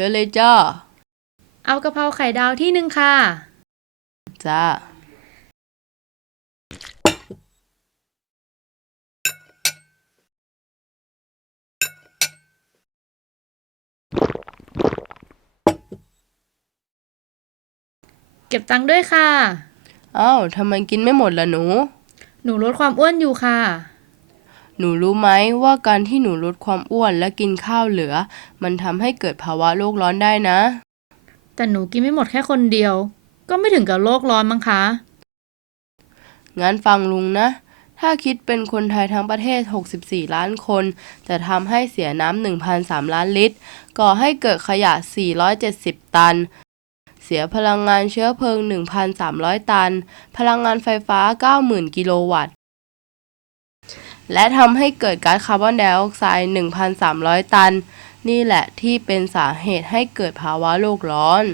ชิญเลยจ้า เอากะเพราไข่ดาวที่หนึ่งค่ะ จ้า เก็บตังค์ด้วยค่ะอ้าวทำไมกินไม่หมดล่ะหนู หนูลดความอ้วนอยู่ค่ะ หนูรู้ไหมว่าการที่หนูลดความอ้วนและกินข้าวเหลือ มันทำให้เกิดภาวะโลกร้อนได้นะ แต่หนูกินไม่หมดแค่คนเดียว ก็ไม่ถึงกับโลกร้อนมั้งคะ งั้นฟังลุงนะ ถ้าคิดเป็นคนไทยทั้งประเทศ 64 ล้านคน จะทำให้เสียน้ำ1,003 ล้านลิตร ก่อให้เกิดขยะ 470 ตันเสียพลังงานเชื้อเพลิง 1,300 ตัน พลังงานไฟฟ้า 90,000 กิโลวัตต์ และทำให้เกิดก๊าซคาร์บอนไดออกไซด์ 1,300 ตัน นี่แหละที่เป็นสาเหตุให้เกิดภาวะโลกร้อน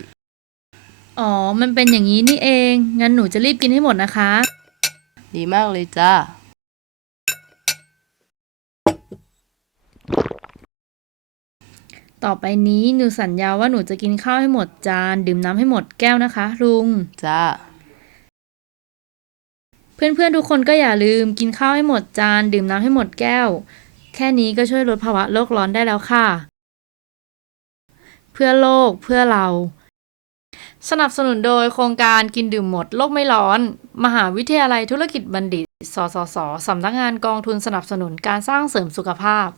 อ๋อ มันเป็นอย่างนี้นี่เอง งั้นหนูจะรีบกินให้หมดนะคะ ดีมากเลยจ้า ต่อไปนี้หนูสัญญาว่าหนูจะกินข้าวให้หมดจาน ดื่มน้ำให้หมดแก้วนะคะลุง จ้า เพื่อนๆทุกคนก็อย่าลืมกินข้าวให้หมดจาน ดื่มน้ำให้หมดแก้ว แค่นี้ก็ช่วยลดภาวะโลกร้อนได้แล้วค่ะ เพื่อโลกเพื่อเรา สนับสนุนโดยโครงการกินดื่มหมด โลกไม่ร้อน มหาวิทยาลัยธุรกิจบัณฑิต สสส สำนักงานกองทุนสนับสนุนการสร้างเสริมสุขภาพ